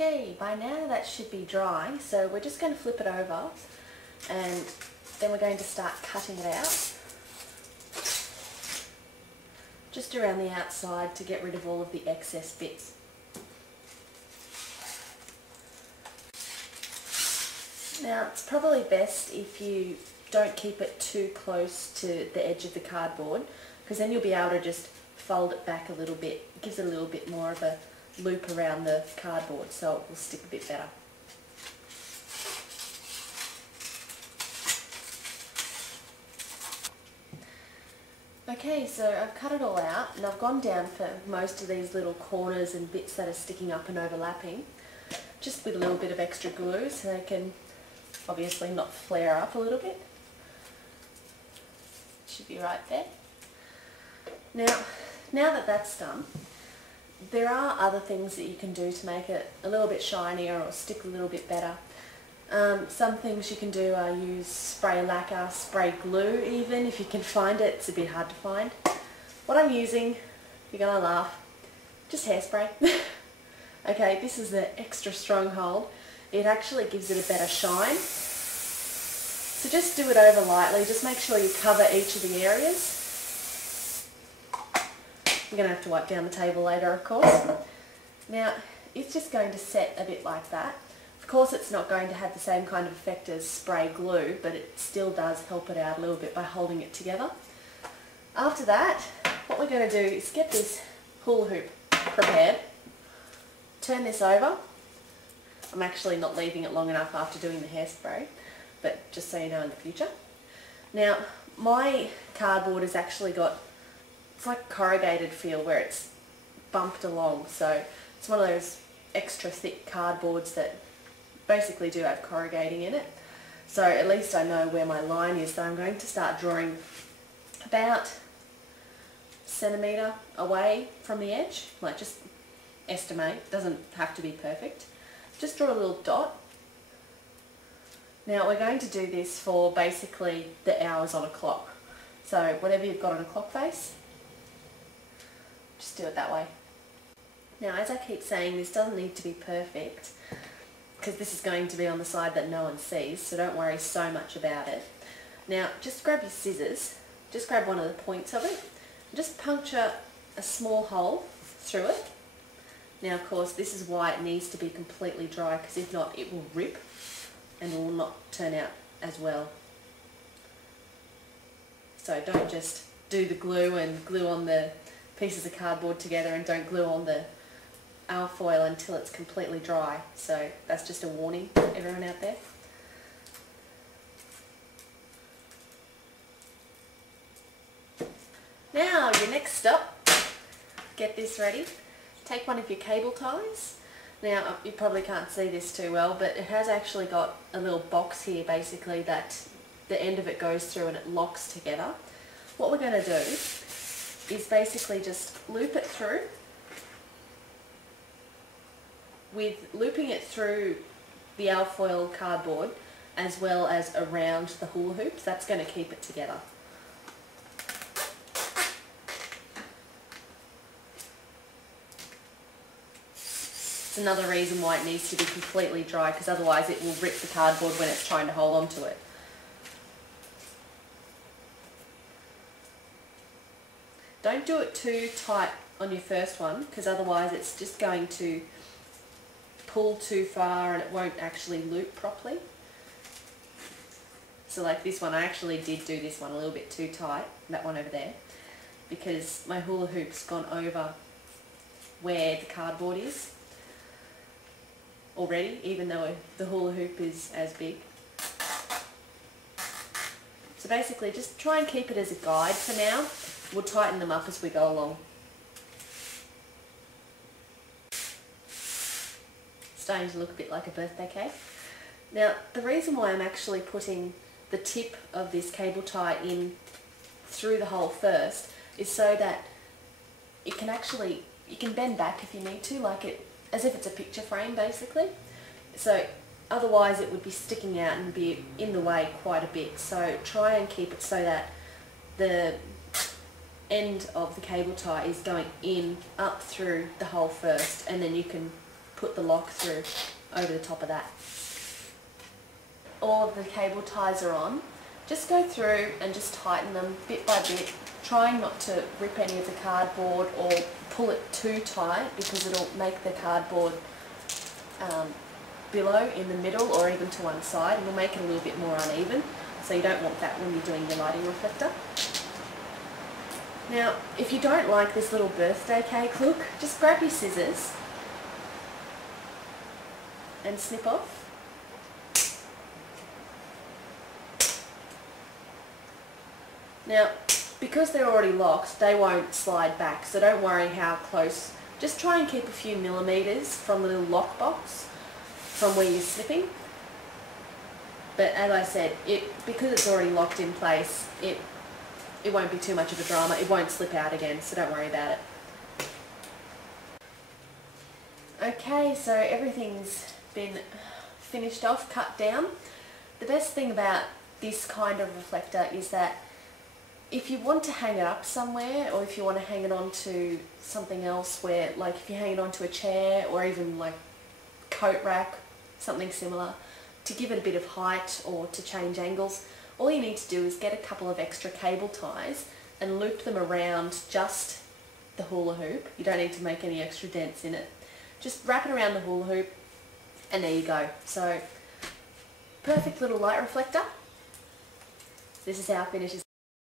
Okay, by now that should be dry, so we're just going to flip it over and then we're going to start cutting it out. Just around the outside to get rid of all of the excess bits. Now it's probably best if you don't keep it too close to the edge of the cardboard, because then you'll be able to just fold it back a little bit. It gives it a little bit more of a loop around the cardboard so it will stick a bit better. Okay, so I've cut it all out and I've gone down for most of these little corners and bits that are sticking up and overlapping, just with a little bit of extra glue so they can obviously not flare up a little bit. Should be right there. Now that that's done, there are other things that you can do to make it a little bit shinier or stick a little bit better. Some things you can do are use spray lacquer, spray glue even, if you can find it. It's a bit hard to find. What I'm using, you're going to laugh, just hairspray. Okay, this is the extra strong hold. It actually gives it a better shine. So just do it over lightly, just make sure you cover each of the areas. You're going to have to wipe down the table later, of course. Now, it's just going to set a bit like that. Of course, it's not going to have the same kind of effect as spray glue, but it still does help it out a little bit by holding it together. After that, what we're going to do is get this hula hoop prepared. Turn this over. I'm actually not leaving it long enough after doing the hairspray, but just so you know in the future. Now, my cardboard has actually got, it's like corrugated feel where it's bumped along, so it's one of those extra thick cardboards that basically do have corrugating in it. So at least I know where my line is, so I'm going to start drawing about a centimetre away from the edge, like just estimate, doesn't have to be perfect. Just draw a little dot. Now we're going to do this for basically the hours on a clock. So whatever you've got on a clock face, just do it that way. Now, as I keep saying, this doesn't need to be perfect because this is going to be on the side that no one sees, so don't worry so much about it. Now, just grab your scissors, just grab one of the points of it, and just puncture a small hole through it. Now, of course, this is why it needs to be completely dry, because if not, it will rip and will not turn out as well. So don't just do the glue and glue on the pieces of cardboard together and don't glue on the alfoil until it's completely dry. So that's just a warning to everyone out there. Now your next stop, get this ready. Take one of your cable ties. Now you probably can't see this too well, but it has actually got a little box here basically that the end of it goes through and it locks together. What we're going to do is basically just loop it through, with looping it through the alfoil cardboard as well as around the hula hoops. That's going to keep it together. It's another reason why it needs to be completely dry, because otherwise it will rip the cardboard when it's trying to hold on to it. Don't do it too tight on your first one, because otherwise it's just going to pull too far and it won't actually loop properly. So like this one, I actually did do this one a little bit too tight, that one over there, because my hula hoop's gone over where the cardboard is already, even though the hula hoop is as big. So basically just try and keep it as a guide for now. We'll tighten them up as we go along. Starting to look a bit like a birthday cake. Now, the reason why I'm actually putting the tip of this cable tie in through the hole first is so that it can actually, you can bend back if you need to, like it, as if it's a picture frame basically. So otherwise it would be sticking out and be in the way quite a bit. So try and keep it so that the end of the cable tie is going in up through the hole first, and then you can put the lock through over the top of that. All of the cable ties are on. Just go through and just tighten them bit by bit, trying not to rip any of the cardboard or pull it too tight, because it'll make the cardboard billow in the middle or even to one side, and it'll make it a little bit more uneven, so you don't want that when you're doing your lighting reflector. Now, if you don't like this little birthday cake look, just grab your scissors and snip off. Now, because they're already locked, they won't slide back, so don't worry how close. Just try and keep a few millimetres from the little lock box from where you're snipping. But as I said, because it's already locked in place, it won't be too much of a drama. It won't slip out again, so don't worry about it. Okay, so everything's been finished off, cut down. The best thing about this kind of reflector is that if you want to hang it up somewhere, or if you want to hang it onto something else, where, like, if you hang it onto a chair or even like coat rack, something similar, to give it a bit of height or to change angles, all you need to do is get a couple of extra cable ties and loop them around just the hula hoop. You don't need to make any extra dents in it. Just wrap it around the hula hoop and there you go. So, perfect little light reflector. This is how it finishes.